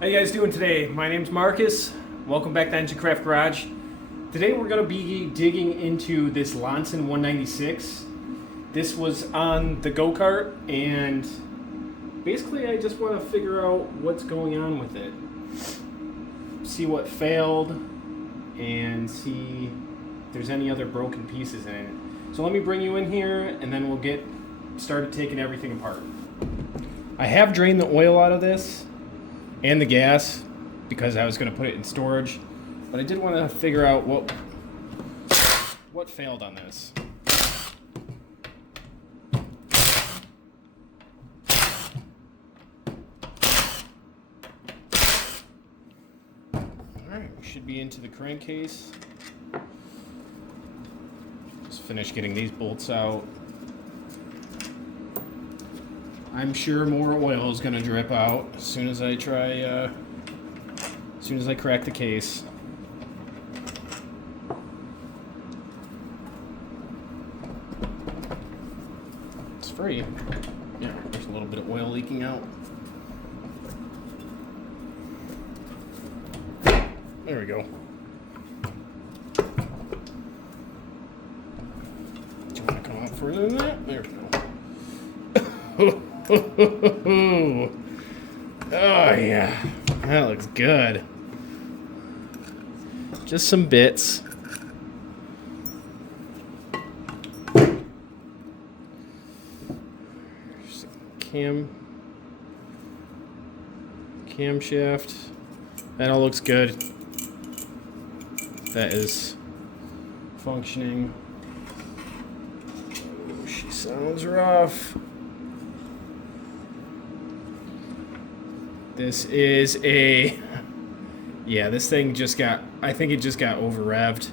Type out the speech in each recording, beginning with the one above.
How you guys doing today? My name's Marcus. Welcome back to EngineCraft Garage. Today we're going to be digging into this Lonson 196. This was on the go-kart, and basically I just want to figure out what's going on with it. See what failed, and see if there's any other broken pieces in it. So let me bring you in here, and then we'll get started taking everything apart. I have drained the oil out of this and the gas because I was going to put it in storage, but I did want to figure out what failed on this. Alright, we should be into the crankcase. Just finish getting these bolts out. I'm sure more oil is going to drip out as soon as I crack the case. It's free. Yeah, there's a little bit of oil leaking out. There we go. Do you want to come out further than that? There we go. Oh yeah, that looks good. Just some bits. There's a camshaft. That all looks good. That is functioning. Oh, she sounds rough. This is this thing I think it just got over revved.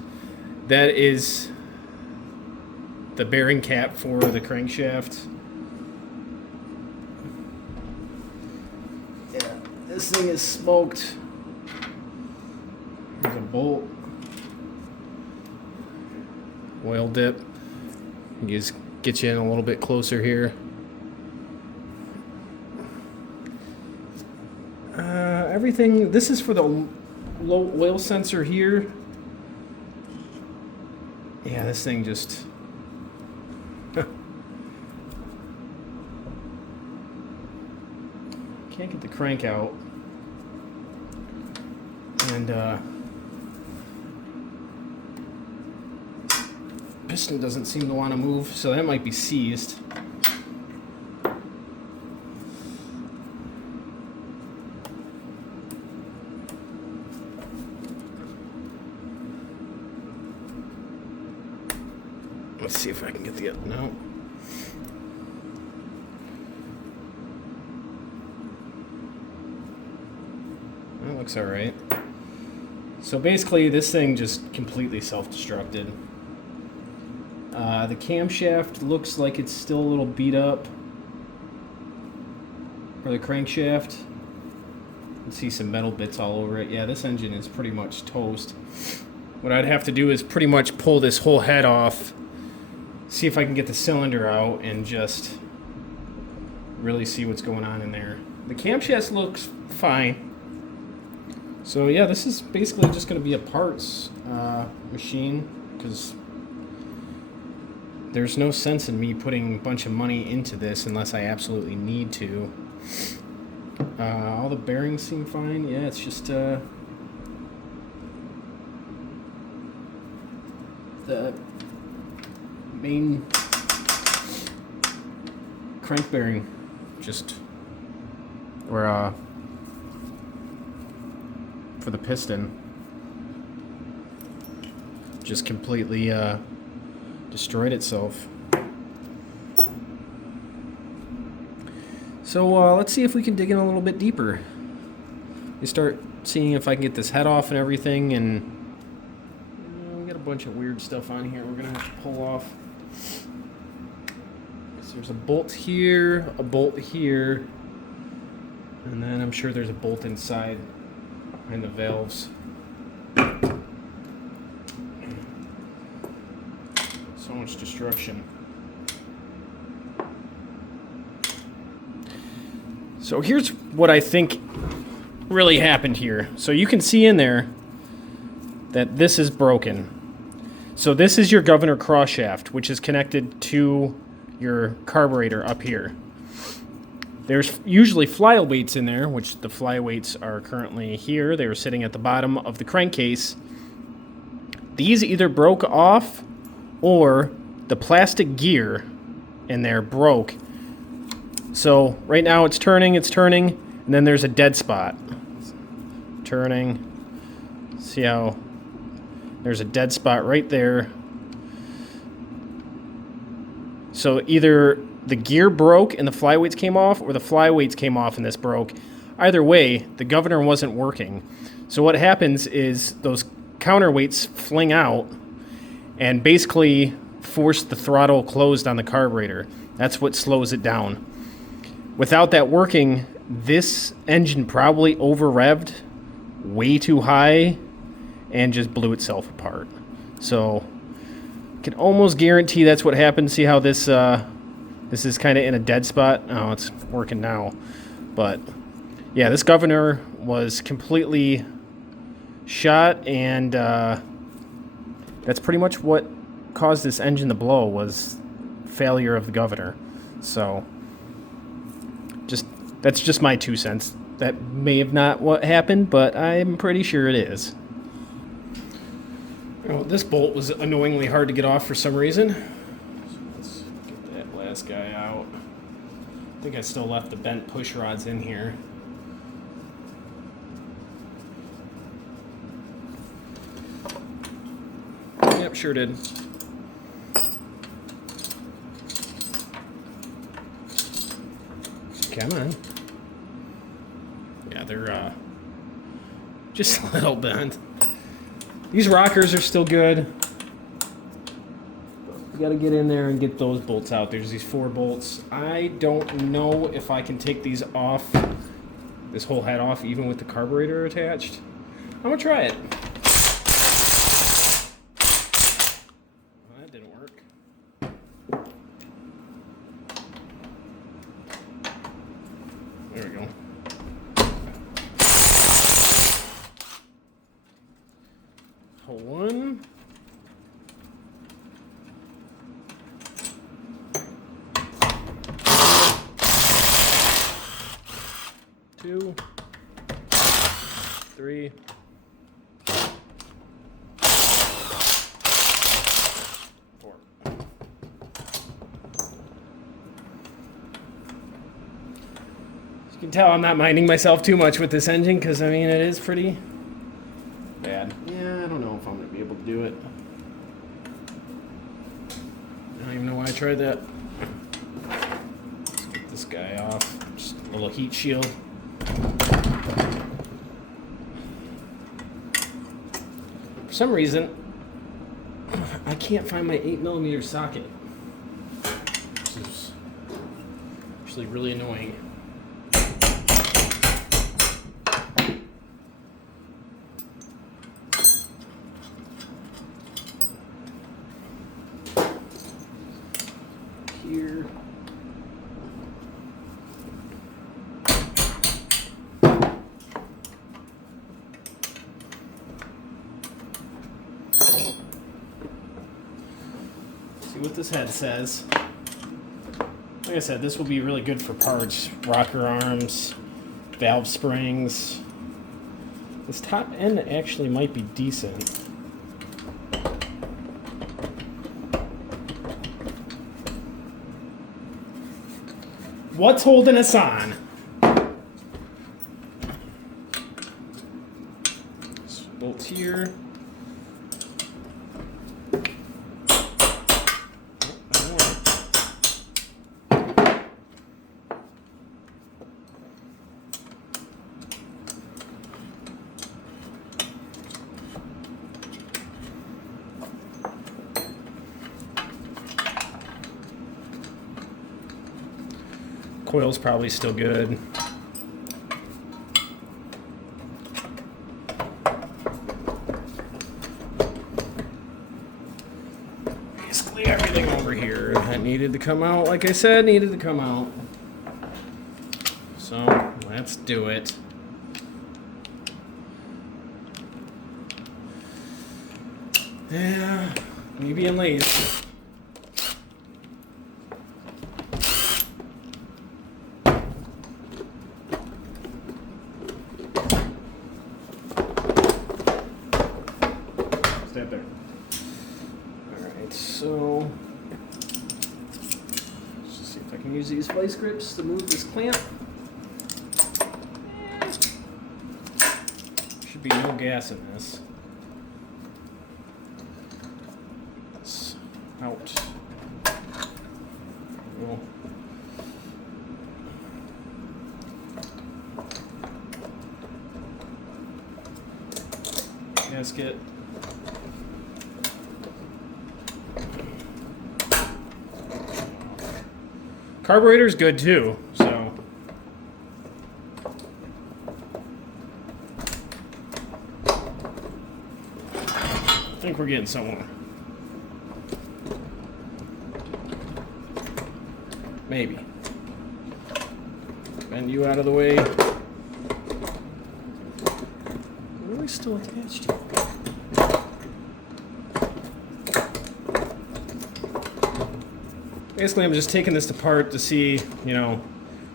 That is the bearing cap for the crankshaft. Yeah, this thing is smoked. There's a bolt. Oil dip. Just get you in a little bit closer here. Everything, this is for the low oil sensor here. Yeah, this thing just... Can't get the crank out. And, piston doesn't seem to want to move, so that might be seized. Let's see if I can get the other. No. That looks alright. So basically, this thing just completely self-destructed. The camshaft looks like it's still a little beat up. Or the crankshaft. You can see some metal bits all over it. Yeah, this engine is pretty much toast. What I'd have to do is pretty much pull this whole head off. See if I can get the cylinder out and just really see what's going on in there. The camshaft looks fine. So yeah, this is basically just going to be a parts machine, because there's no sense in me putting a bunch of money into this unless I absolutely need to. All the bearings seem fine. Yeah, it's just the main crank bearing just for the piston just completely destroyed itself. So let's see if we can dig in a little bit deeper. We start seeing if I can get this head off and everything, and we got a bunch of weird stuff on here we're gonna have to pull off. So there's a bolt here, and then I'm sure there's a bolt inside behind the valves. So much destruction. So here's what I think really happened here. So you can see in there that this is broken. So this is your governor cross shaft, which is connected to your carburetor up here. There's usually flyweights in there, which the flyweights are currently here. They were sitting at the bottom of the crankcase. These either broke off or the plastic gear in there broke. So right now it's turning, and then there's a dead spot. Turning. See how there's a dead spot right there. So either the gear broke and the flyweights came off, or the flyweights came off and this broke. Either way, the governor wasn't working. So what happens is those counterweights fling out and basically force the throttle closed on the carburetor. That's what slows it down. Without that working, this engine probably over-revved way too high and just blew itself apart. So I can almost guarantee that's what happened. See how this this is kind of in a dead spot? Oh, it's working now. But yeah, this governor was completely shot, and that's pretty much what caused this engine to blow, was failure of the governor. So that's just my 2 cents. That may have not what happened, but I'm pretty sure it is. Oh, this bolt was annoyingly hard to get off for some reason. So let's get that last guy out. I think I still left the bent push rods in here. Yep, sure did. Come on. Yeah, they're just a little bent. These rockers are still good. You gotta get in there and get those bolts out. There's these 4 bolts. I don't know if I can take these off, this whole head off, even with the carburetor attached. I'm gonna try it. Well, that didn't work. There we go. Hole 1. Two, 3, 4. You can tell I'm not minding myself too much with this engine, because I mean it is pretty bad. Yeah, I don't know if I'm going to be able to do it. I don't even know why I tried that. Let's get this guy off. Just a little heat shield. For some reason, I can't find my 8mm socket. This is actually really annoying. Here. See what this head says. Like I said, this will be really good for parts. Rocker arms, valve springs. This top end actually might be decent. What's holding us on? This bolt here. Coil's probably still good. Basically everything over here that needed to come out, like I said, needed to come out. So let's do it. Yeah, me being lazy. Step there. Alright, so let's just see if I can use these vice grips to move this clamp. Should be no gas in this. It's out. Well, gasket. Carburetor's good too, so I think we're getting somewhere. Maybe. Bend you out of the way. What are we still attached to? Basically, I'm just taking this apart to see, you know,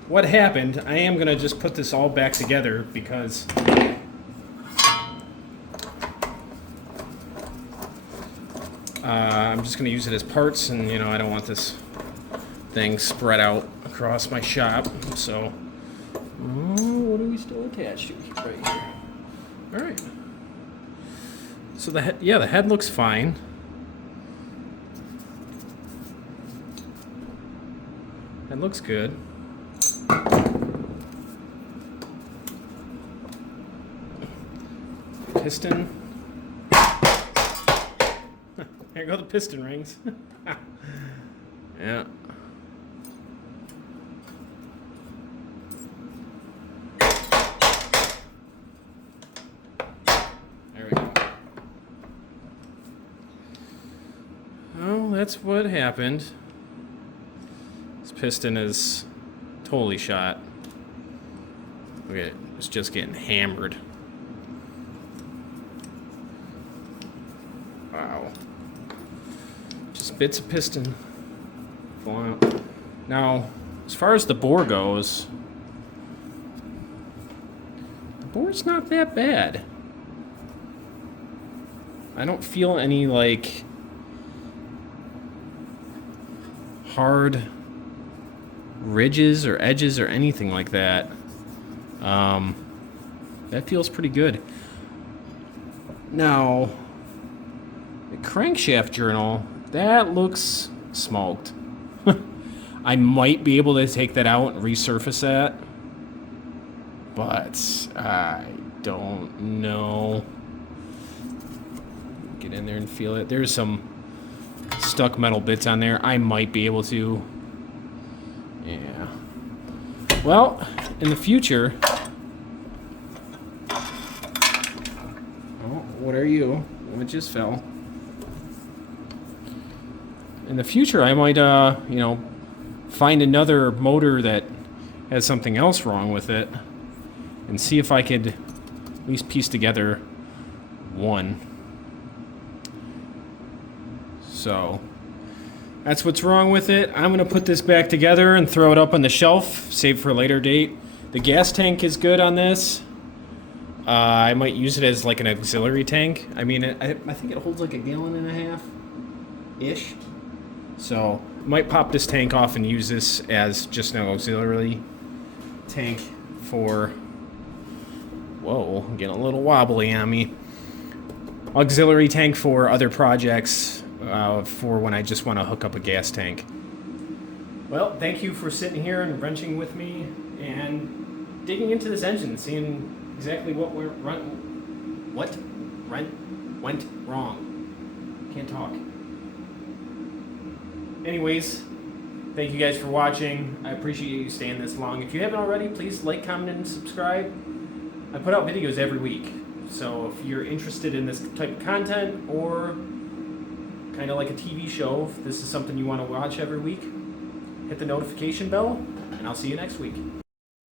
what happened. I am going to just put this all back together because I'm just going to use it as parts, and, you know, I don't want this thing spread out across my shop. So, what are we still attached to right here? All right. So the head looks fine. It looks good. Piston. There go the piston rings. Yeah. There we go. Well, that's what happened. Piston is totally shot. Look at it, it's just getting hammered. Wow. Just bits of piston falling out. Now, as far as the bore goes, the bore's not that bad. I don't feel any, like, hard ridges or edges or anything like that. That feels pretty good. Now, the crankshaft journal, that looks smoked. I might be able to take that out and resurface that, but I don't know. Get in there and feel it. There's some stuck metal bits on there. I might be able to. Yeah. Well, in the future... Oh, what are you? It just fell. In the future, I might, you know, find another motor that has something else wrong with it and see if I could at least piece together one. So... that's what's wrong with it. I'm going to put this back together and throw it up on the shelf, save for a later date. The gas tank is good on this. I might use it as like an auxiliary tank. I mean, I think it holds like 1.5 gallons-ish. So, might pop this tank off and use this as just an auxiliary tank for... Whoa, I'm getting a little wobbly on me. Auxiliary tank for other projects. For when I just want to hook up a gas tank. Well, thank you for sitting here and wrenching with me and digging into this engine, seeing exactly what went wrong. Can't talk. Anyways, thank you guys for watching. I appreciate you staying this long. If you haven't already, please like, comment, and subscribe. I put out videos every week, so if you're interested in this type of content or kind of like a TV show, if this is something you want to watch every week, hit the notification bell, and I'll see you next week.